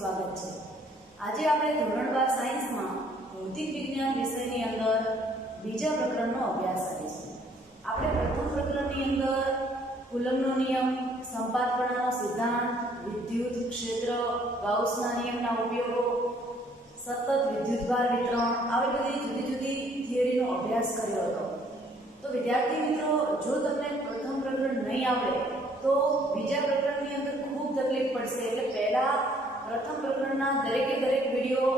સ્વાગત છે। આજે આપણે ધોરણ 12 સાયન્સમાં ભૌતિક વિજ્ઞાન વિષયની અંદર બીજા પ્રકરણનો અભ્યાસ કરીશું। આપણે પ્રથમ પ્રકરણની અંદર કુલમ્બનો નિયમ, સંપાતપણાનો સિદ્ધાંત, વિદ્યુત ક્ષેત્ર, ગાઉસના નિયમના ઉપયોગો, સતત વિદ્યુતભાર વિતરણ આવી બધી જુદી જુદી થિયરીનો અભ્યાસ કર્યો હતો। તો વિદ્યાર્થી મિત્રો, જો તમને પ્રથમ પ્રકરણ નહીં આવડે તો બીજા પ્રકરણની અંદર ખૂબ તકલીફ પડશે। એટલે પહેલા પ્રથમ પ્રકરણના દરેકે દરેક વિડીયો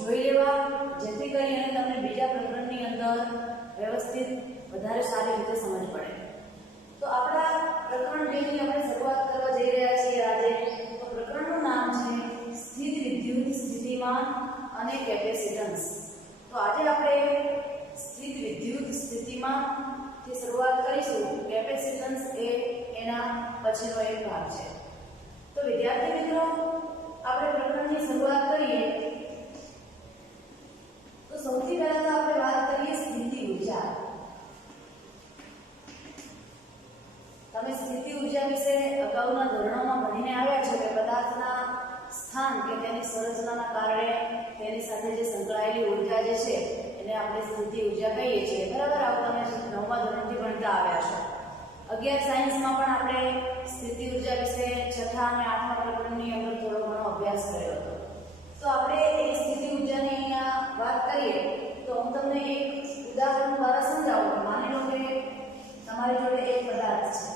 જોઈ લેવા, જેથી કરીને તમને બીજા પ્રકરણની અંદર વ્યવસ્થિત વધારે સારી રીતે સમજ પડે। તો આપણા પ્રકરણ 2 ની આપણે શરૂઆત કરવા જઈ રહ્યા છીએ આજે। તો પ્રકરણનું નામ છે સ્થિત વિદ્યુત સ્થિતિમાન અને કેપેસિટન્સ। તો આજે આપણે સ્થિત વિદ્યુત સ્થિતિમાન થી શરૂઆત કરીશું। કેપેસિટન્સ એ એના પછીનો એક ભાગ છે। તો વિદ્યાર્થી મિત્રો, આપણે પ્રકરણની શરૂઆત કરીએ તો સૌથી પહેલા તો આપણે વાત કરીએ સ્થિતિ ઊર્જા। તમે સ્થિતિ ઊર્જા વિશે અગાઉના ધોરણોમાં ભણીને આવ્યા છો કે પદાર્થના સ્થાન કે તેની સંરચનાના કારણે તેની સાથે જે સંકળાયેલી ઊર્જા જે છે એને આપણે સ્થિતિ ઊર્જા કહીએ છીએ, બરાબર? આ તમે 9મા ધોરણથી ભણતા આવ્યા છો। 11 સાયન્સમાં પણ આપણે સ્થિતિ ઊર્જા વિશે 6થા અને 8મા પ્રકરણની અંદર થોડો ઘણો અભ્યાસ કર્યો હતો। તો આપણે એ સ્થિતિ ઊર્જાની અહીંયા વાત કરીએ તો હું તમને એક ઉદાહરણ દ્વારા સમજાવું। માની લો કે તમારી જોડે એક પદાર્થ છે।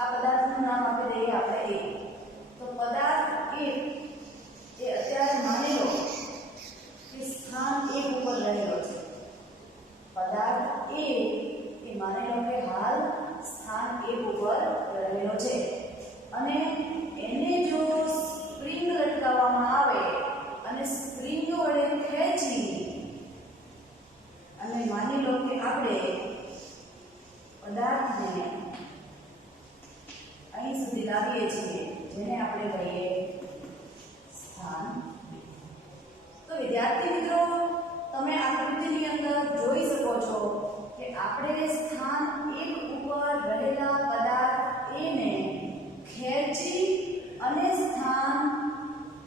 આ પદાર્થનું નામ આપી દઈએ આપણે A। તો પદાર્થ A એ અત્યારે માની લો કે સ્થાન 1 ઉપર રહેલો છે। પદાર્થ A એ માની લો કે હાલ સ્થાન 1 ઉપર રહેલો છે અને એને જો સ્પ્રિંગ લટકાવવામાં આવે અને સ્પ્રિંગ વડે ખેંચી અને માની લો કે આપણે પદાર્થને અહીં સુધી લાવીએ છીએ, જેને આપણે કહીએ સ્થાન। તો વિદ્યાર્થી મિત્રો, તમે આકૃતિની અંદર જોઈ શકો છો કે આપણે સ્થાન 1 ઉપર રહેલા પદાર્થ A ને ખેંચી અને સ્થાન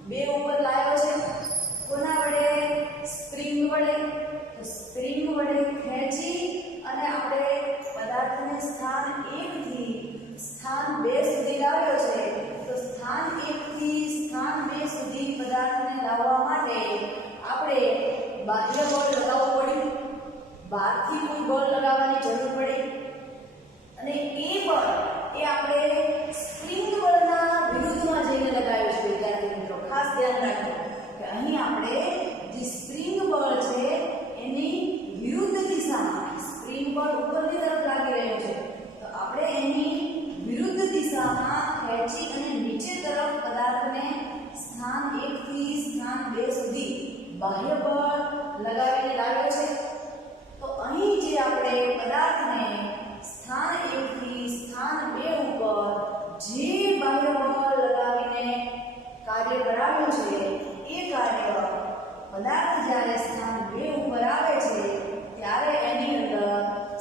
2 ઉપર લાવ્યો છે। કોના વડે? સ્પ્રિંગ વડે। તો સ્પ્રિંગ વડે ખેંચી અને આપણે પદાર્થને સ્થાન 1 થી સ્થાન 2 સુધી લાવ્યો છે। તો સ્થાન 1 થી સ્થાન 2 સુધી પદાર્થને લાવવા માટે આપણે બાહ્ય બળ લગાવવું પડ્યું, બહારથી કોઈ બળ લગાવવાની જરૂર પડી અને એ બળ એ આપણે સ્પ્રિંગ બળના વિરુદ્ધમાં જઈને લગાવ્યું છે। વિદ્યાર્થી મિત્રો, ખાસ ધ્યાન રાખજો કે અહીં આપણે જે સ્પ્રિંગ બળ છે એની વિરુદ્ધ દિશામાં, સ્પ્રિંગ બળ ઉપરની તરફ લાગી રહ્યું છે તો આપણે એની વિરુદ્ધ દિશામાં ખેંચી અને નીચે તરફ પદાર્થને સ્થાન 1 થી સ્થાન 2 સુધી બાહ્ય બળ લગાવીને લાવ્યો છે। તો અહીં જે આપણે પદાર્થને સ્થાન 1 થી સ્થાન 2 ઉપર જે બાહ્ય બળ લગાવીને કાર્ય કરાવ્યું છે એ કાર્ય પદાર્થ જ્યારે સ્થાન 2 ઉપર આવે છે ત્યારે એની અંદર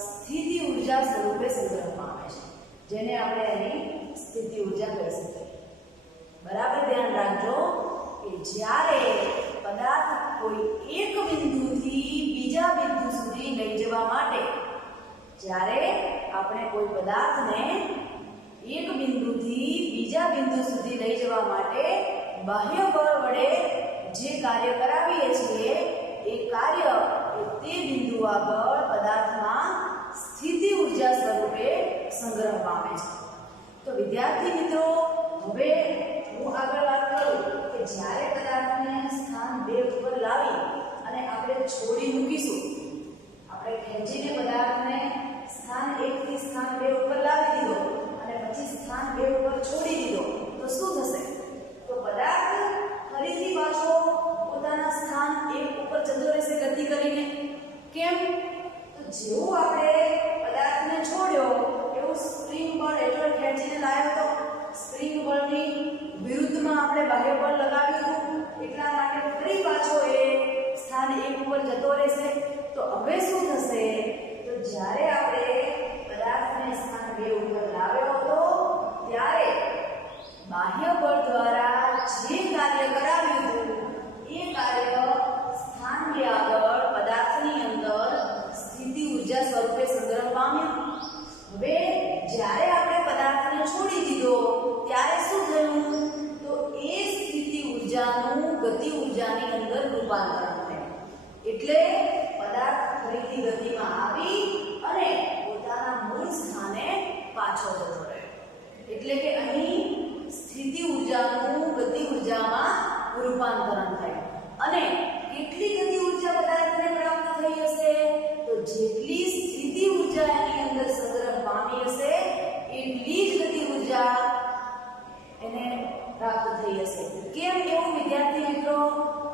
સ્થિતિ ઊર્જા સ્વરૂપે સંગ્રહમાં આવે છે, જેને આપણે એની સ્થિતિ ઊર્જા કહી શકીએ। બરાબર ધ્યાન રાખજો કે જ્યારે પદાર્થ કોઈ એક બિંદુથી બીજા બિંદુ સુધી લઈ જવા માટે, જ્યારે આપણે કોઈ પદાર્થને એક બિંદુથી બીજા બિંદુ સુધી લઈ જવા માટે બાહ્ય બળ વડે જે કાર્ય કરાવીએ છીએ એ કાર્ય તે બિંદુ આગળ પદાર્થમાં સ્થિતિ ઊર્જા સ્વરૂપે સંગ્રહ પામે છે। તો વિદ્યાર્થી મિત્રો, હવે હું આગળ વાત કરું કે જ્યારે પદાર્થને સ્થાન 2 ઉપર લાવી અને આપણે છોડી મૂકીશું, આપણે ખેંચીને પદાર્થને સ્થાન 1 થી સ્થાન 2 ઉપર લાવી દીધો અને પછી સ્થાન 2 ઉપર છોડી દીધો તો શું થશે? તો પદાર્થ ફરીથી પાછો પોતાના સ્થાન 1 ઉપર જતો રહેશે ગતિ કરીને। કેમ? તો જેવું આપણે પદાર્થને છોડ્યો એવું સ્પ્રિંગ બળ એટલો ખેંચીને લાવ્યો તો સ્પ્રિંગ બળની વિરુદ્ધમાં આપણે બાહ્ય બળ લગાવ્યું હતું, એટલા માટે ફરી પાછો એ સ્થાન 1 ઉપર જતો રહેશે। તો હવે શું થશે? તો જ્યારે આપણે પદાર્થને સ્થાન 2 ઉપર લાવ્યો હતો ત્યારે બાહ્ય બળ દ્વારા કાર્ય કરાવ્યું હતું એ કાર્ય સ્થાનની આગળ પદાર્થની અંદર સ્થિતિ ઊર્જા સ્વરૂપે સંગ્રહ પામ્યું. હવે જ્યારે આપણે પદાર્થને છોડી દીધો ત્યારે શું થયું? તો એ સ્થિતિ ઊર્જાનું ગતિ ઊર્જાની અંદર રૂપાંતરણ થયું. એટલે પદાર્થ ફરીથી ગતિમાં આવી અને પોતાના મૂળ સ્થાને પાછો જતો રહ્યો. એટલે કે અહીં સ્થિતિ ઊર્જાનું ગતિ ઊર્જામાં રૂપાંતરણ થયું. અને કેટલી ગતિ ઊર્જા પદાર્થને પ્રાપ્ત થઈ હશે? તો જેટલી સ્થિતિ ઊર્જા એની અંદર સંગ્રહ પામી હશે એટલી જ ગતિ ઊર્જા એને પ્રાપ્ત થઈ હશે. કેમ એવું વિદ્યાર્થી મિત્રો?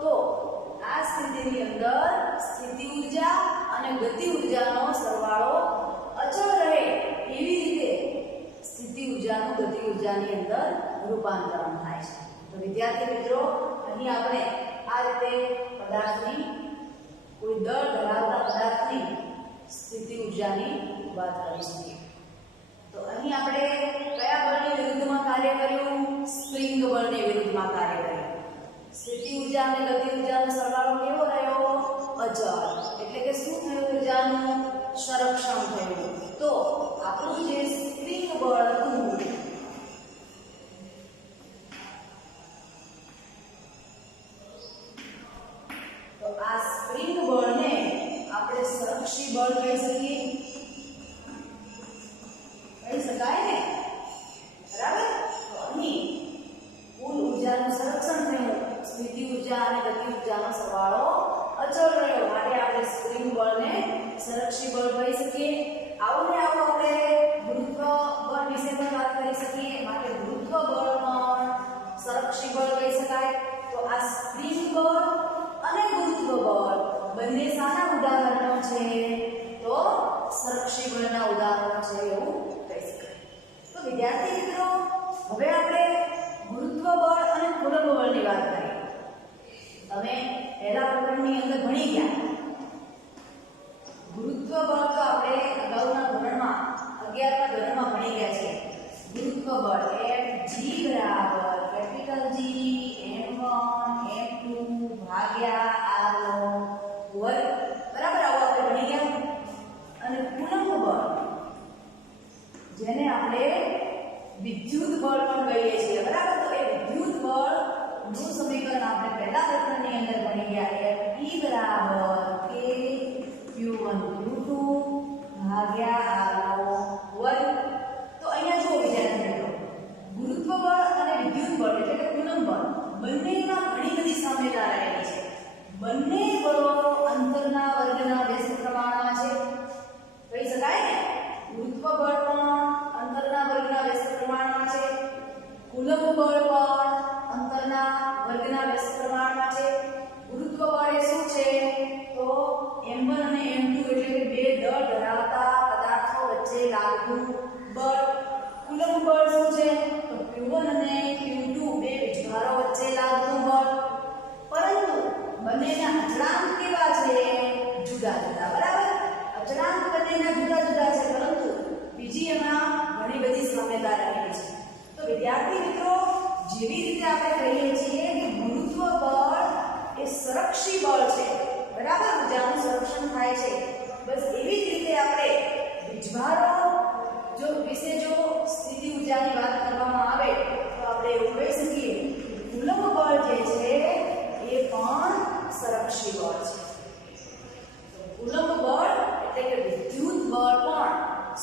તો આ સ્થિતિની અંદર સ્થિતિ ઊર્જા અને ગતિ ઊર્જાનો સરવાળો અચળ રહે એવી રીતે સ્થિતિ ઊર્જાનું ગતિ ઊર્જાની અંદર રૂપાંતરણ થાય છે. તો વિદ્યાર્થી મિત્રો અહીં આપણે આ રીતે પદાર્થની કોઈ દળ ધરાવતા પદાર્થની સ્થિતિ ઊર્જાની વાત કરી શકીએ. તો અહીં આપણે કયા બળની વિરુદ્ધમાં કાર્ય કર્યું? સ્પ્રિંગ બળની વિરુદ્ધમાં કાર્ય કર્યું. સ્થિતિ ઊર્જા અને ગતિ ઊર્જાનો સરવાળો કેવો રહ્યો? અચળ. એટલે કે શું થયું? ઊર્જાનું સંરક્ષણ થયું. તો આપણું જે સ્પ્રિંગ બળ હતું તો આ સ્પ્રિંગ બળને આપણે સંરક્ષી બળ કહી શકીએ. કહી શકાય ને? બરાબર. તો અહીં કુલ ઊર્જાનું સંરક્ષણ થયું. સ્થિતિ ઊર્જા અને ગતિ ઊર્જાનો સરવાળો અચળ રહ્યો. માટે આપણે સ્પ્રિંગ બળને સંરક્ષી બળ કહી શકીએ. આવું ને આવું આપણે ગુરુત્વ બળ વિશે પણ વાત કરી શકીએ. માટે ગુરુત્વ બળ પણ સંરક્ષી બળ કહી શકાય. તો આ સ્પ્રિંગ બળ અને ગુરુત્વ બળ બંને શાના ઉદાહરણો છે? તો સંરક્ષી બળના ઉદાહરણો છે એવું કહી શકાય. તો વિદ્યાર્થી મિત્રો હવે આપણે ગુરુત્વ બળ અને કુલંબ બળની વાત કરીએ. તમે પહેલા પ્રકરણની અંદર ભણી ગયા. ગુરુત્વ બળ તો આપણે અગાઉના ધોરણમાં 11મા ધોરણમાં ભણી ગયા છે. ગુરુત્વ બળ Fg બરાબર કેપિટલ G m1 m2 ભાગ્યા r નો વર્ગ. બરાબર. આવું આપણે ભણી ગયા. અને કુલંબ બળ જેને આપણે વિદ્યુત બળ પણ કહીએ છીએ. બરાબર. તો એ વિદ્યુત બળ નું સમીકરણ આપણે પહેલા પ્રકરણની અંદર ભણી ગયા. Fe બરાબર k q1 q2 ભાગ્યા r નો વર્ગ. તો અહીંયા જો વિદ્યાર્થી મિત્રો ગુરુત્વ બળ અને વિદ્યુત બળ એટલે કે કુલંબ બળ બંનેમાં ઘણી બધી સામ્યતા રહેલી છે. બંને બળો અંતરના વર્ગના વ્યસ્ત પ્રમાણમાં છે. કહી શકાય ને? ગુરુત્વ બળ પણ અંતરના વર્ગના વ્યસ્ત પ્રમાણમાં છે. કુલંબ બળ પણ અંતરના વર્ગના વ્યસ્ત પ્રમાણમાં છે. ગુરુત્વ બળ એ શું છે? તો m1 અને m2 એટલે કે બે દળ ધરાવતા પદાર્થો વચ્ચે લાગતું બળ. કુલંબ બળ શું છે? તો q1 અને q2 બે વીજભારો વચ્ચે લાગતું બળ. પરંતુ બંનેના અચળાંક કેવા છે? જુદા જુદા. બરાબર. અચળાંક બંનેના જુદા જુદા છે પરંતુ બીજી એમાં ઘણી બધી સામ્યતા રહેલી છે. તો વિદ્યાર્થી મિત્રો જેવી રીતે આપણે કહીએ છીએ કે ગુરુત્વ બળ એ સંરક્ષી બળ છે. બરાબર. ઊર્જાનું સંરક્ષણ થાય છે. બસ એવી જ રીતે આપણે વીજભારો વિશે જો સ્થિતિ ઊર્જાની વાત કરવામાં આવે તો આપણે એવું કહી શકીએ કે કુલંબ બળ જે છે એ પણ સંરક્ષી બળ છે. કુલંબ બળ એટલે કે વિદ્યુત બળ પણ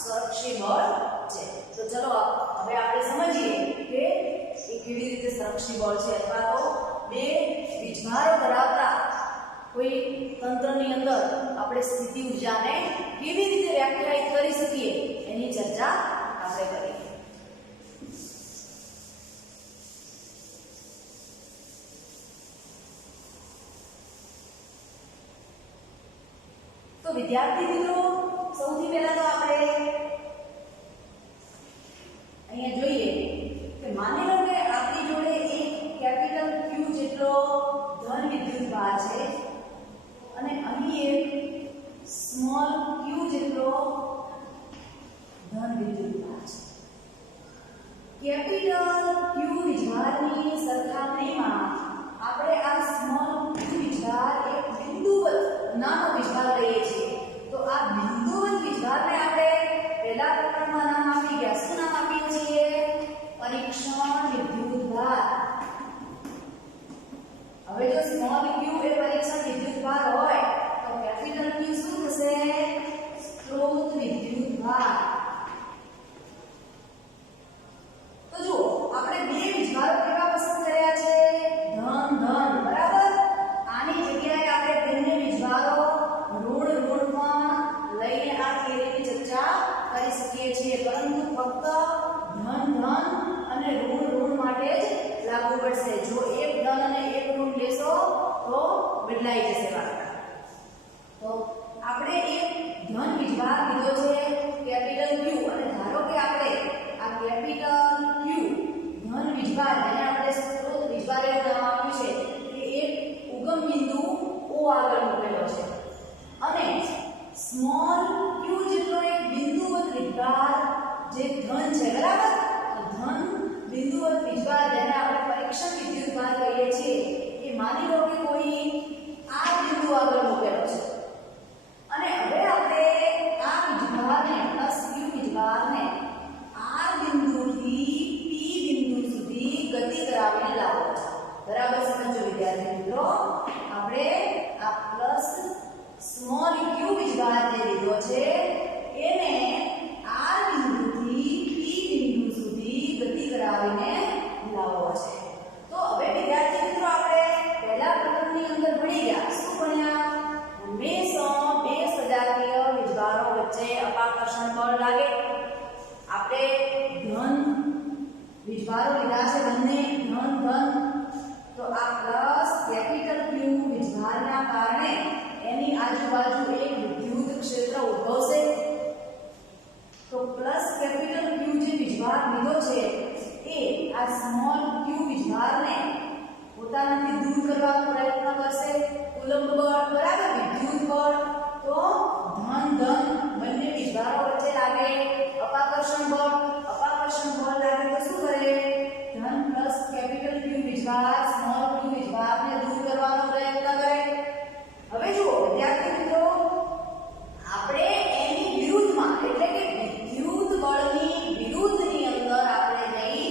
સંરક્ષી બળ છે. તો ચલો હવે આપણે સમજીએ કે એ કેવી રીતે સંરક્ષી બળ છે અથવા તો બે વીજભારો ધરાવતા કોઈ તંત્રની અંદર આપણે સ્થિતિ ઊર્જાને કેવી રીતે વ્યાખ્યાયિત કરી શકીએ એની ચર્ચા આપણે કરીએ. તો વિદ્યાર્થી મિત્રો સૌથી પહેલા તો આપણે અહીંયા જોઈએ કે માની લો કે આપણી જોડે એક કેપિટલ Q જેટલો ધન વિદ્યુત ભાર છે અને અહીં એક સ્મોલ q જેટલો ધન વિદ્યુત ભાર છે. કેપિટલ Q વીજભારની સરખામણીમાં બદલાઈ જશે વાર્તા. તો આપણે એક ધન વિજભાર લીધો છે કેપિટલ Q, અને ધારો કે આપણે આ કેપિટલ Q ધન વિજભાર જેને આપણે સ્ત્રોત વિજભાર એવું નામ આપ્યું છે કે એક ઉગમ બિંદુ O આગળ મૂકેલો છે, અને સ્મોલ q જેટલો એક બિંદુવત વિજભાર જે ધન છે, બરાબર. તો ધન બિંદુવત વિજભાર જેને આપણે પરીક્ષણ વિદ્યુતભાર કહીએ છીએ, એ માની લો કે કોઈ આ બિંદુ આગળ મૂકેલો છે, અને હવે આપણે આ વિજભારને પ્લસ q વિજભારને આ બિંદુથી p બિંદુ સુધી ગતિ કરાવીને લાવો છે. બરાબર સમજો વિદ્યાર્થી મિત્રો. આપણે આ પ્લસ સ્મોલ q વિજભાર જે લીધો છે એને આ બિંદુથી p બિંદુ સુધી ગતિ કરાવીને લાવવો છે. તો હવે વિદ્યાર્થી મિત્રો આપણે પહેલા પ્રકરણની અંદર ભણી ગયા. શું ભણ્યા? હંમેશા બે સજાતીય વિજભારો વચ્ચે અપાકર્ષણ બળ લાગે. આપણે ધન વિજભારો લીધા છે બંને, ધન ધન. તો આ પ્લસ કેપિટલ Q વિજભારના કારણે એની આજુબાજુ એક વિદ્યુત ક્ષેત્ર ઉદ્ભવશે. તો પ્લસ કેપિટલ Q જે વિજભાર લીધો છે એ આ સ્મોલ q વિજભારને પોતાનાથી દૂર કરવાનો પ્રયત્ન કરશે. કુલંબ બળ, બરાબર, વિદ્યુત બળ. તો ધન ધન બંને વિજભારો વચ્ચે લાગે અપાકર્ષણ બળ. અપાકર્ષણ બળ લાગે તો શું કરે? ધન પ્લસ કેપિટલ Q વિજભાર સ્મોલ q વિજભારને દૂર કરવાનો પ્રયત્ન કરે. હવે જુઓ વિદ્યાર્થી મિત્રો, આપણે એની વિરુદ્ધમાં એટલે કે વિદ્યુત બળની વિરુદ્ધની અંદર આપણે જઈ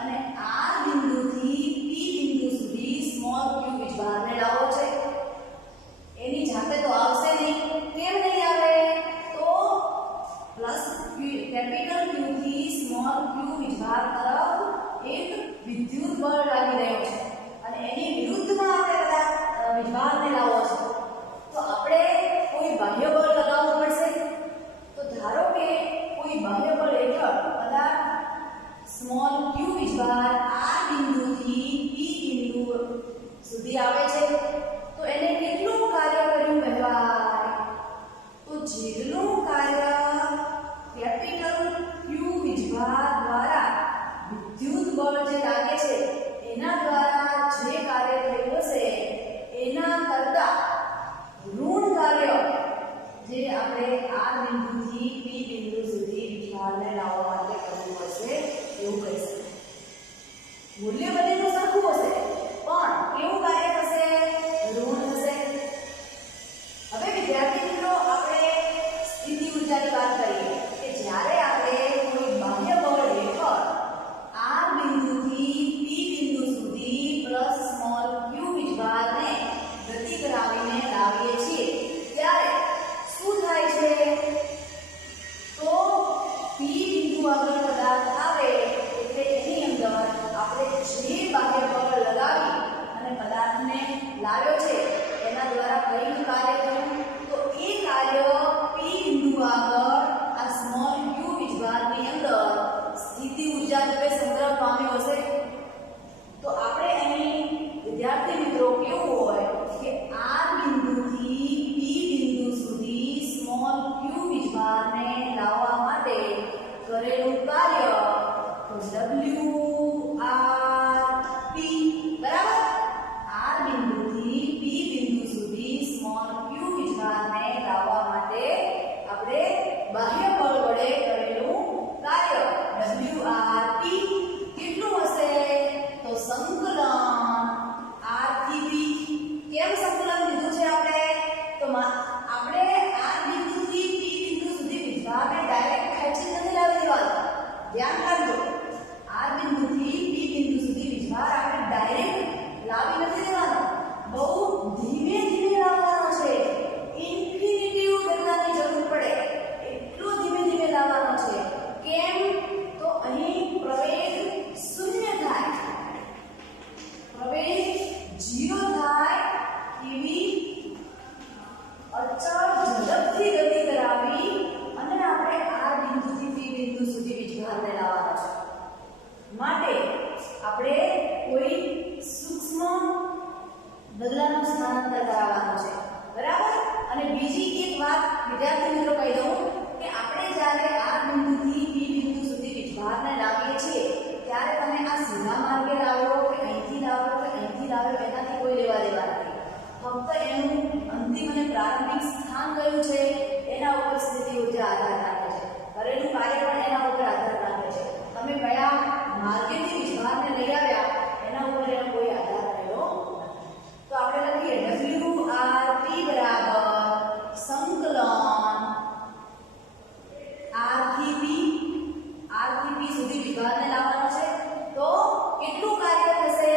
અને આ બિંદુથી p બિંદુ સુધી સ્મોલ q વિજભારને લાવવો છે. એની જાતે તો આવશે નહીં. કેમ નહીં આવે? તો પ્લસ કેપિટલ Q થી સ્મોલ q વિજભાર તરફ એક વિદ્યુત બળ લાગી રહ્યો છે, અને એની વિરુદ્ધમાં આપણે બધા વિજભારને લાવવો છે. તો આપણે કોઈ બાહ્ય બળ લગાવવું પડશે. તો ધારો કે કોઈ બાહ્ય બળ હેઠળ કદાચ સ્મોલ q વિજભાર આ બિંદુથી p બિંદુ સુધી આવે છે, તો એને કેટલું કાર્ય કર્યું કહેવાય? તો જેટલું કાર્ય કેપિટલ Q વિજભાર દ્વારા વિદ્યુત બળ જે લાગે છે એના દ્વારા જે કાર્ય થયું હશે એના કરતા ઋણ કાર્ય જે આપણે આ બિંદુથી p બિંદુ સુધી વિજભારને લાવવા માટે કરવું પડશે એવું કહી શકાય. મૂલ્ય બંનેનું સરખું હશે, પણ કેવું કાર્ય થશે? ઋણ થશે. હવે વિદ્યાર્થી મિત્રો, આપણે સ્થિતિ ઊર્જાની વાત કરીએ કે જ્યારે આપણે કોઈ બાહ્ય બળ હેઠળ આ બિંદુથી p બિંદુ સુધી પ્લસ સ્મોલ q વિજભારને ગતિ કરાવીને લાવીએ છીએ, ત્યારે શું થાય છે? તો p બિંદુ આગળ પદાર્થ આવે એટલે એની અંદર આપણે જે બાહ્ય બળ લગાવી અને પદાર્થને લાવ્યો છે એના દ્વારા કયું કાર્ય થયું? તો એ કાર્ય p બિંદુ આગળ આ સ્મોલ q વિજભારની અંદર સ્થિતિ ઊર્જા રૂપે સંગ્રહ પામ્યો હશે. તો આપણે અહીં વિદ્યાર્થી મિત્રો કેવું હોય કે આ બિંદુથી p બિંદુ સુધી સ્મોલ q વિજભારને લાવવા માટે કરેલું કાર્ય WRP, બરાબર. આ બિંદુથી p બિંદુ સુધી સ્મોલ q વિજભારને લાવવા માટે આપણે બાહ્ય બળ વડે કરેલું કાર્ય WRP કેટલું હશે? તો સંકલન R થી P. કેમ સંકલન લીધું છે આપણે? તો આપણે આ બિંદુથી p બિંદુ સુધી વિજભારને ડાયરેક્ટ ખેંચી નથી લાવી દેવાનું. ધ્યાન રાખજો, આ બિંદુથી p બિંદુ સુધી વિજભાર આપણે ડાયરેક્ટ લાવી નથી દેવાનો. બહુ ધીમે ધીમે લાવવાનો છે. ઇન્ફિનિટિવ ગતિની જરૂર પડે એટલો ધીમે ધીમે લાવવાનો છે. કેમ? તો અહીં પ્રવેગ શૂન્ય થાય, પ્રવેગ 0 થાય એવી અચળ ઝડપથી ગતિ કરાવી અને આપણે આ બિંદુથી p બિંદુ સુધી વિજભારને લાવવાનો છે. માટે આપણે કોઈ સૂક્ષ્મ બદલાનું સ્થાનાંતર અંદર ધરાવવાનો છે, બરાબર. અને બીજી એક વાત વિદ્યાર્થી મિત્રો કહી દઉં કે આપણે જ્યારે આ બિંદુથી P બિંદુ સુધી વીજભારને લાવીએ છીએ ત્યારે તમે આ સીધા માર્ગે લાવ્યો કે અહીંથી લાવ્યો કે અહીંથી લાવ્યો એનાથી કોઈ લેવા દેવા નથી. ફક્ત એનું અંતિમ અને પ્રારંભિક સ્થાન કયું છે એના ઉપર સ્થિતિ ઊર્જા આધાર રાખે છે. કરેલું કાર્ય પણ એના ઉપર આધાર રાખે છે. તમે કયા માર્ગેથી વીજભારને લઈ આવ્યા એના ઉપર એનો કોઈ આધાર રહેલો નથી. તો આપણે લખીએ WRP બરાબર સંકલન R થી P સુધી વીજભારને લાવવાનો છે. તો કેટલું કાર્ય થશે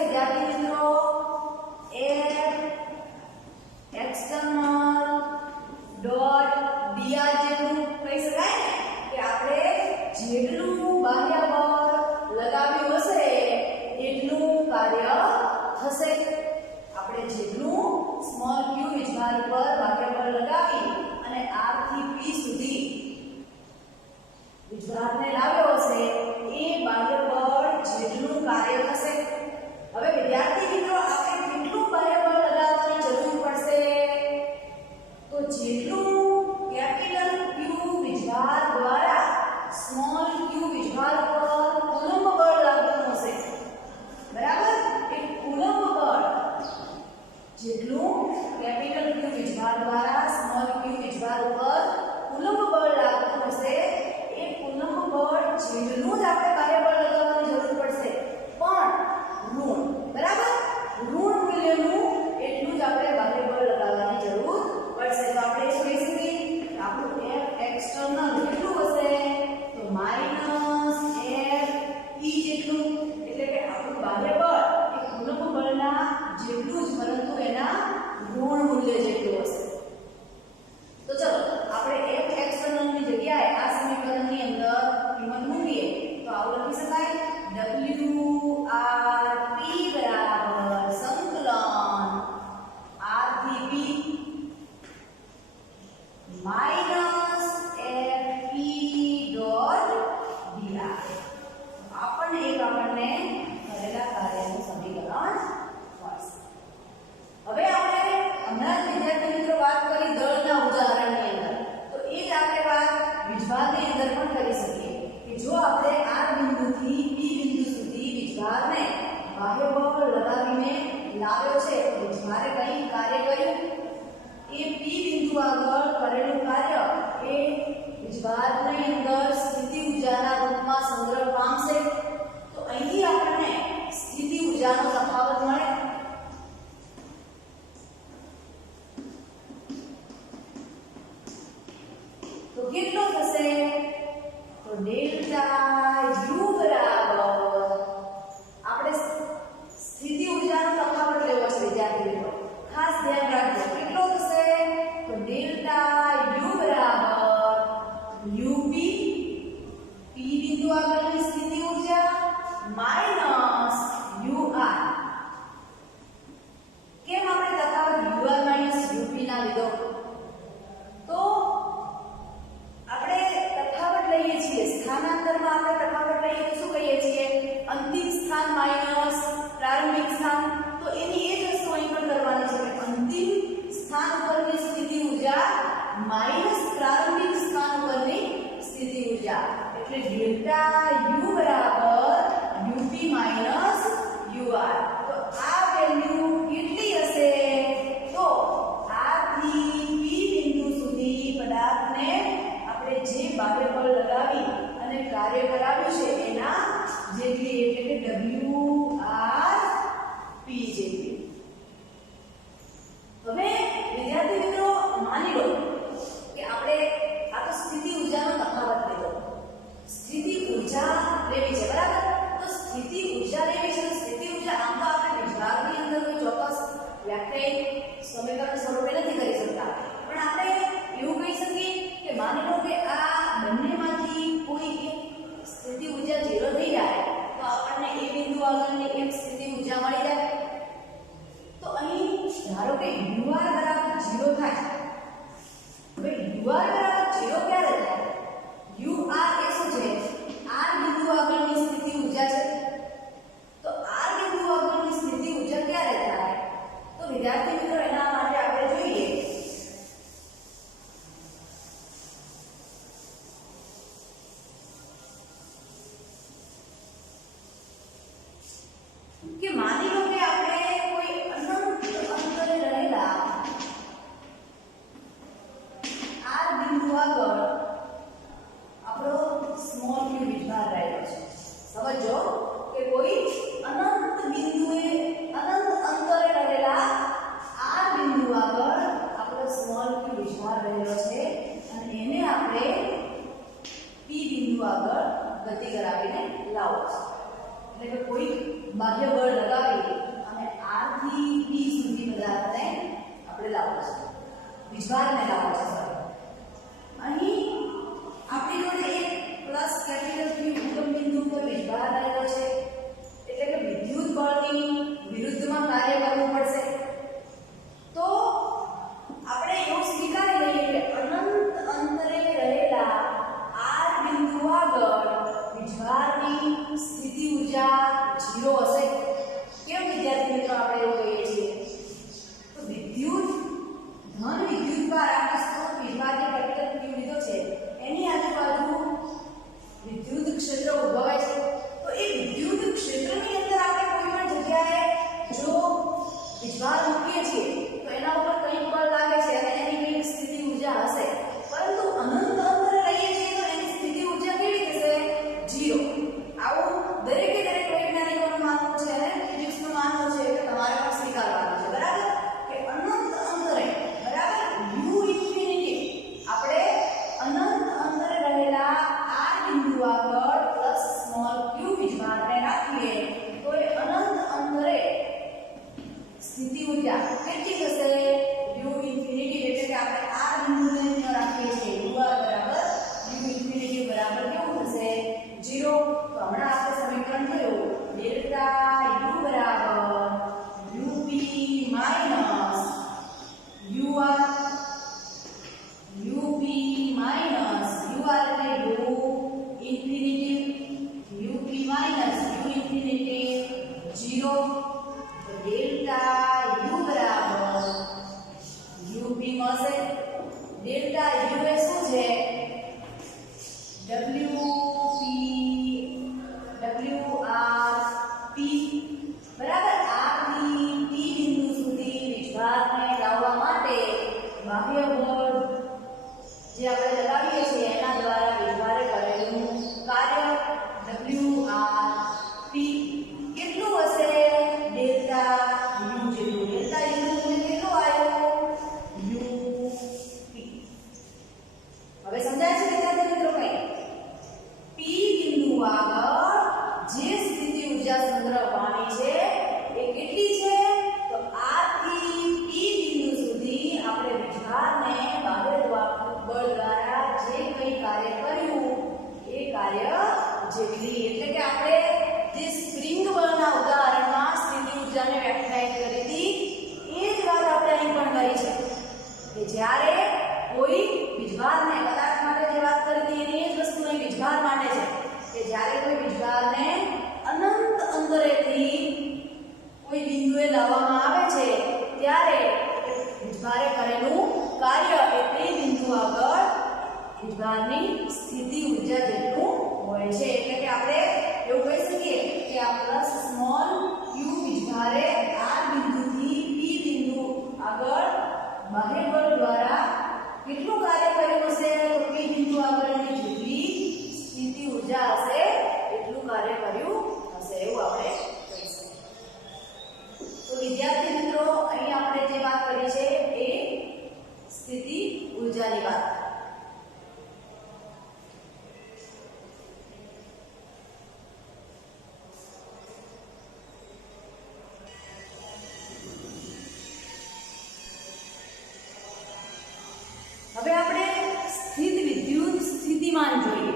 વિદ્યાર્થી મિત્રો? external dot dr જેટલું કહી શકાય ને કે આપણે જેટલું બાહ્ય બળ લગાવ્યું હશે એટલું કાર્ય થશે. આપણે જેટલું સ્મોલ q વીજભાર પર બાહ્ય બળ લગાવી અને R થી P સુધી વીજભારને લાવ્યો હશે એ બાહ્ય બળ જેટલું કાર્ય થશે. હવે વિદ્યાર્થી મિત્રો આપણે કેટલું બાહ્ય બળ લગાવવાની જરૂર પડશે? તો જેટલું કેપિટલ Q વીજભાર દ્વારા સ્મોલ q વીજભાર પર કુલંબ બળ લાગવાનું હશે, બરાબર. એ કુલંબ બળ જેટલું કેપિટલ Q વીજભાર દ્વારા સ્મોલ q વીજભાર ઉપર કુલંબ બળ લાગતું હશે એ કુલંબ બળ જેટલું જ આપણે બાહ્ય બળ લગાવવાની જરૂર પડશે, પણ ઋણ, બરાબર. ઋણ મૂલ્યનું એટલું જ આપણે બાહ્ય બળ લગાવવાની જરૂર પડશે. તો આપણે એ કહી શકીએ આપણું F એક્સટર્નલ કેટલું હશે? તો -F E જેટલું, એટલે કે આપણું બાહ્ય બળ એ કુલંબ બળના જેટલું જ પરંતુ એના ઋણ મૂલ્ય જેટલું હશે. તો ચલો આપણે F એક્સટર્નલ ની જગ્યાએ આ સમીકરણની અંદર કિંમત મૂકીએ તો આવું લખી શકાય WRP બરાબર સંકલન R થી P minus FE dot dr. આપણને કરેલા કાર્યનું સમીકરણ મળશે. હવે આપણે હમણાં જ વિદ્યાર્થી મિત્રો વાત કરી દળના ઉદાહરણની અંદર, તો એ જ આપણે વાત વીજભારની અંદર પણ કરી શકીએ કે જો આપણે આ બિંદુથી P બિંદુ સુધી વીજભારને બાહ્ય બળ લગાવીને લાવ્યો છે તો વીજભારે કઈ કાર્ય કર્યું એ P બિંદુ આગળ કરેલું કાર્ય એ વીજભારની અંદર સ્થિતિ ઊર્જાના રૂપમાં સંગ્રહ પામશે. તો અહીંથી આપણને સ્થિતિ ઊર્જાનો તફાવત મળે. તો કેટલો થશે? તો ડેલ્ટા U બરાબર આપણે સ્થિતિ ઊર્જાનો તફાવત લેવો છે વિદ્યાર્થી મિત્રો, ખાસ ધ્યાન રાખજો. કેટલો થશે? તો ડેલ્ટા U બરાબર UP P બિંદુ આગળની સ્થિતિ ઊર્જા માઈનસ UR. કેમ આપણે તફાવત UR માઈનસ UP ના લીધો? તો આપણે તફાવત લઈએ છીએ સ્થાનાંતરમાં, આપણે તફાવત લઈએ તો શું કહીએ છીએ? અંતિમ સ્થાન માઈનસ પ્રારંભિક સ્થાન. તો એની એ જ વસ્તુ અહીં પણ કરવાની છે કે અંતિમ સ્થાન ઉપરની સ્થિતિ ઊર્જા માઈનસ પ્રારંભિક સ્થાન ઉપરની સ્થિતિ ઊર્જા, એટલે ડેલ્ટા U બરાબર UP માઈનસ UR. તો આ વેલ્યુ કેટલી હશે? તો R થી P બિંદુ સુધી પદાર્થને આપણે જે બાહ્ય બળ લગાવી અને કાર્ય કરાવ્યું છે એના જેટલી, એટલે કે WRP જેટલી. હવે વિદ્યાર્થી મિત્રો માની લો કે આપણે આ તો સ્થિતિ ઊર્જાનો તફાવત લીધો, સ્થિતિ ઊર્જા લેવી છે, બરાબર. તો સ્થિતિ ઊર્જા લેવી છે. સ્થિતિ ઊર્જા આમ તો આપણે વીજભારની અંદર કોઈ ચોક્કસ વ્યાખ્યાયિત સમીકરણ સ્વરૂપે નથી કરી શકતા, પણ આપણે એવું કહી શકીએ કે માની લો કે આ બંનેમાંથી કોઈ એક સ્થિતિ ઊર્જા 0 થઈ જાય તો આપણને એ બિંદુ આગળની એક સ્થિતિ ઊર્જા મળી જાય. તો અહીં ધારો કે UR બરાબર 0 થાય. હવે UR બરાબર 0 ક્યારે થાય? UR એ શું છે? R બિંદુ આગળની સ્થિતિ ઊર્જા છે. તો R બિંદુ આગળની સ્થિતિ ઊર્જા ક્યારે થાય? બાહ્ય બળ લગાવી અને R થી P સુધી પદાર્થને આપણે લાવવો છે, વીજભારને લાવવો છે. અહીં આપણી જોડે એક પ્લસ કેપિટલ Q ઉગમ બિંદુ પર વીજભાર રહેલો છે, એટલે કે વિદ્યુત બળની વિરુદ્ધમાં કાર્ય કરવું પડશે. તો આપણે એવું સ્વીકારી લઈએ કે અનંત અંતરે રહેલા R બિંદુ આગળ વીજભારની સ્થિતિ ઊર્જા 0 હશે. કેમ વિદ્યાર્થી મિત્રો આપણે એવું કહીએ છીએ? તો વિદ્યુત ભાર આપણે સ્ત્રોત વીજભાર જે કેપિટલ Q લીધો છે એની આજુબાજુ વિદ્યુત ક્ષેત્ર ઉદ્ભવાય છે. તો એ વિદ્યુત ક્ષેત્રની અંદર આપણે કોઈ પણ જગ્યાએ જો વીજભાર મૂકીએ છીએ તો એના ઉપર કંઈક બળ લાગે છે અને એની કંઈક સ્થિતિ ઊર્જા હશે. પરંતુ અનંત અંતરે લઈએ છીએ તો એની સ્થિતિ ઊર્જા કેવી થશે? 0. આવું દરેક વૈજ્ઞાનિકોનું માનવું છે અને ફિઝિક્સનું માનવું છે કે તમારે પણ સ્વીકારવાનું છે. બરાબર? કે અનંત અંતરે બરાબર u ઇન્ફિનિટી આપણે અનંત અંતરે રહેલા R બિંદુ આગળ પ્લસ સ્મોલ q વીજભારને રાખીએ તો એ અનંત અંતરે સ્થિતિ ઊર્જા કેટલી થશે? u ઇન્ફિનિટી એટલે કે આપણે R બિંદુને ત્યાં રાખીએ છીએ u બરાબર u ઇન્ફિનિટી બરાબર કેવું થશે? 0. તો હમણાં આપણે સમીકરણ જોયું ડેલ્ટા u બરાબર up minus ur up minus ur એટલે u infinity up minus u infinity 0. તો ડેલ્ટા u બરાબર up મળશે. ડેલ્ટા u એ શું છે? WRP બરાબર. R થી P બિંદુ સુધી વીજભારને લાવવા માટે બાહ્ય બળ જે આપણે લગાવીએ છીએ એના દ્વારા વીજભારે કરેલું કાર્ય WRP કેટલું હશે? ડેલ્ટા U જેટલું. ડેલ્ટા U એટલે કેટલું આવ્યું? UP. હવે સમજાય છે વિદ્યાર્થી મિત્રો? કઈ P બિંદુ આગળ જે સ્થિતિ ઊર્જા સંગ્રહ પામી છે એ કેટલી છે? તો R થી P બિંદુ સુધી આપણે વીજભારને બાહ્ય બળ દ્વારા જે કંઈ કાર્ય કર્યું એ કાર્ય જેટલી. એટલે કે આપણે જે સ્પ્રિંગ બળના ઉદાહરણમાં સ્થિતિ ઊર્જાને વ્યાખ્યાયિત કરી હતી એ જ વાત આપણે અહીં પણ કરી છે કે જ્યારે કોઈ વીજભારને પદાર્થ માટે જે વાત કરી હતી એની એ જ વસ્તુ અહીં વીજભાર માટે છે કે જ્યારે કોઈ વીજભારને અનંત અંતરેથી કોઈ બિંદુએ લાવવામાં આવે છે ત્યારે વીજભારે કરેલું કાર્ય એ તે બિંદુ આગળ વીજભારની સ્થિતિ ઊર્જા જેટલું હોય છે. એટલે કે આપણે એવું કહી શકીએ કે આ પ્લસ સ્મોલ q વીજભારે R બિંદુથી P બિંદુ આગળ બાહ્ય બળ દ્વારા કેટલું કાર્ય કર્યું હશે? તો P બિંદુ આગળ એની જેટલી સ્થિતિ ઊર્જા હશે એટલું કાર્ય કર્યું હશે એવું આપણે કહી શકીએ. તો વિદ્યાર્થી મિત્રો અહીં આપણે જે વાત કરી છે એ સ્થિતિ ઊર્જાની વાત. હવે આપણે સ્થિત વિદ્યુત સ્થિતિમાન જોઈએ.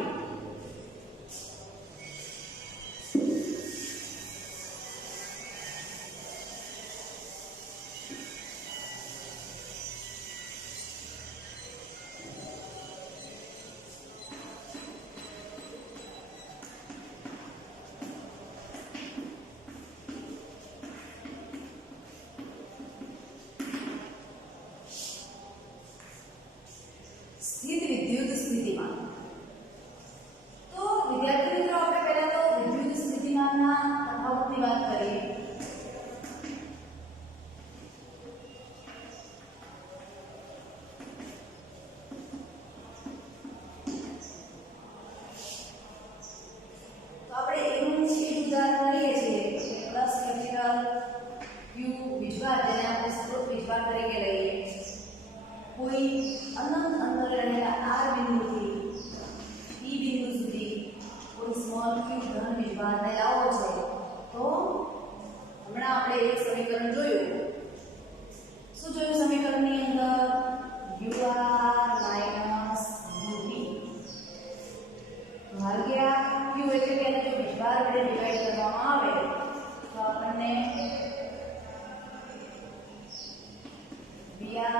VR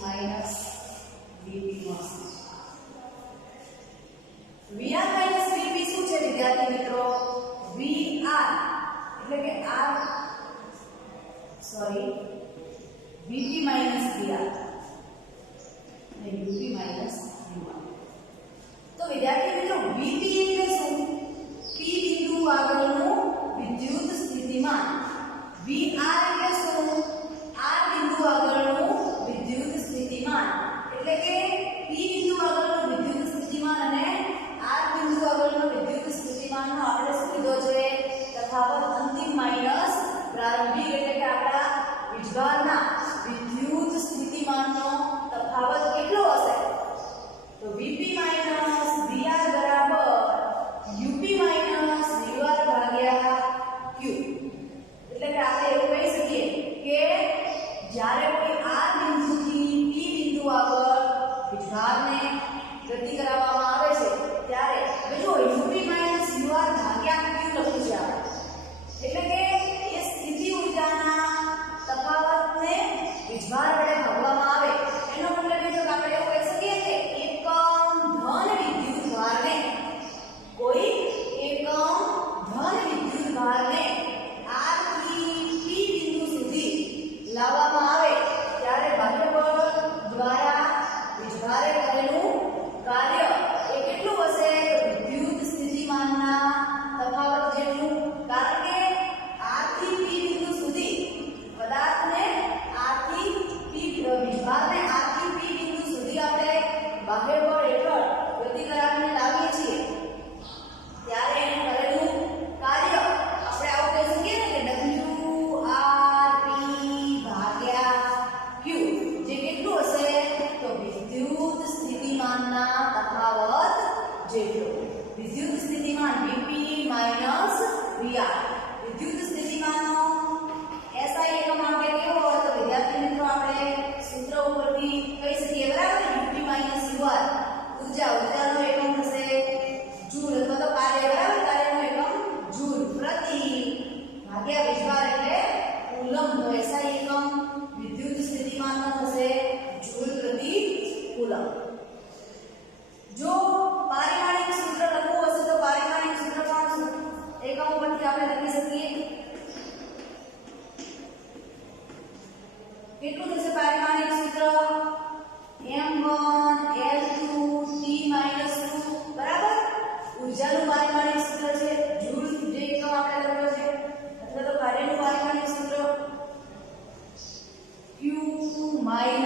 માઈનસ VP મળશે. VR માઈનસ VP શું છે વિદ્યાર્થી મિત્રો? VR એટલે કે VP માઈનસ VR અને UP માઈનસ UR. તો વિદ્યાર્થી મિત્રો VP એટલે શું? P બિંદુ આગળનું વિદ્યુત સ્થિતિમાન. VR એટલે શું? R બિંદુ આગળનું વિદ્યુત સ્થિતિમાન. એટલે કે P બિંદુ આગળનું વિદ્યુત સ્થિતિમાન અને R બિંદુ આગળનું વિદ્યુત સ્થિતિમાનનો આપણે શું લીધો છે? તફાવત અંતિમ માઈનસ પ્રારંભિક. એટલે કે આપણા વીજભારના વિદ્યુત સ્થિતિમાનનો તફાવત કેટલો હશે? તો VP માઈનસ VR બરાબર UP માઈનસ VR ભાગ્યા Q. એટલે કે આપણે એવું કહી શકીએ કે જ્યારે કોઈ R બિંદુથી P બિંદુ આગળ વીજભારને ગતિ કરાવવામાં આવે છે ત્યારે જો UP માઈનસ UR ભાગ્યા Q લખ્યું છે આપણે. એટલે કે એ સ્થિતિ ઊર્જાના તફાવતને વીજભાર વડે ભાગવામાં આવે. એનો મતલબ એ છે કે આપણે એવું કહી શકીએ કે એકમ ધન વિદ્યુત ભારને કોઈ એકમ ધન વિદ્યુત ભારને R થી P બિંદુ સુધી લાવવામાં આવે ત્યારે બાહ્ય બળ દ્વારા વીજભારે કરેલું કાર્ય એ કેટલું હશે? તો વિદ્યુત સ્થિતિમાનના તફાવત જેટલું. કારણ કે R થી P બિંદુ સુધી પદાર્થને R થી P વીજભારને R થી P બિંદુ સુધી આપણે બાહ્ય બળ હેઠળ ગતિ કરાવીને લાવીએ છીએ ત્યારે એને કરેલું કાર્ય આપણે આવું કહી શકીએ ને કે WRP ભાગ્યા Q જે કેટલું હશે? તો વિદ્યુત સ્થિતિમાનના તફાવત જેટલું. વિદ્યુત સ્થિતિમાન VP માઈનસ VR. વિદ્યુત સ્થિતિમાનનો SI એકમ આપણે કેવો હોય? તો વિદ્યાર્થી મિત્રો આપણે સૂત્ર ઉપરથી કહી શકીએ બરાબર ને? UP માઈનસ UR ઉર્જાનો એકમ થશે જૂલ અથવા તો કાર્ય બરાબર. કાર્યનો એકમ જૂલ પ્રતિ ભાગ્યા વીજભાર એટલે કુલમ. તો SI એકમ વિદ્યુત સ્થિતિમાનનો થશે જૂલ પ્રતિ કુલમ. જો પારિમાણિક સૂત્ર લખવું હશે તો પારિમાણિક સૂત્ર પણ એકમ ઉપરથી આપણે લખી શકીએ. કેટલું થશે પારિમાણિક સૂત્ર? M1 L2 T -2 બરાબર. ઊર્જાનું પારિમાણિક સૂત્ર છે જૂલ જે એકમ આપણે લખ્યો છે, અથવા તો કાર્યનું પારિમાણિક સૂત્ર Q - 1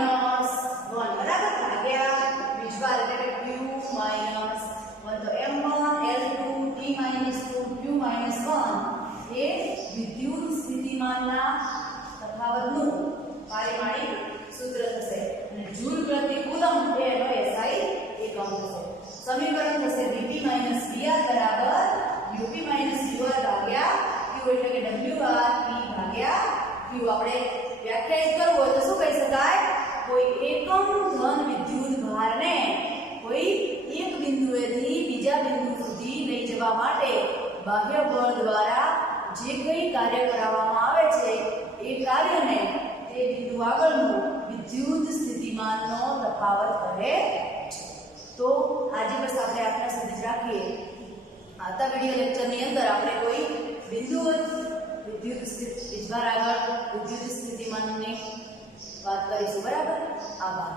બરાબર ભાગ્યા વીજભાર એટલે કે Q - 1. તો M1 L2 T -2 Q - 1 એ વિદ્યુત સ્થિતિમાનના તફાવતનું પારિમાણિક સૂત્ર થશે અને જૂલ પ્રતિ કુલમ એનો SI એકમ થશે. સમીકરણ થશે VP માઈનસ VR બરાબર UP માઈનસ UR ભાગ્યા Q. એટલે કે WRP ભાગ્યા Q. આપણે વ્યાખ્યાયિત કરવું હોય તો શું કહી શકાય? કોઈ એકમ ધન વિદ્યુત ભારને કોઈ એક બિંદુએથી બીજા બિંદુ સુધી લઈ જવા માટે બાહ્ય બળ દ્વારા જે કંઈ કાર્ય કરાવવામાં આવે છે એ કાર્યને તે બિંદુ આગળનું વિદ્યુત સ્થિતિમાનનો તફાવત કહે છે. તો આજે બસ આપણે આપણા સુધી જ રાખીએ. આવતા વિડિયો લેક્ચરની અંદર આપણે કોઈ બિંદુવત વિદ્યુત વીજભાર આગળ વિદ્યુત સ્થિતિમાનની વાત કરીશું બરાબર. આભાર.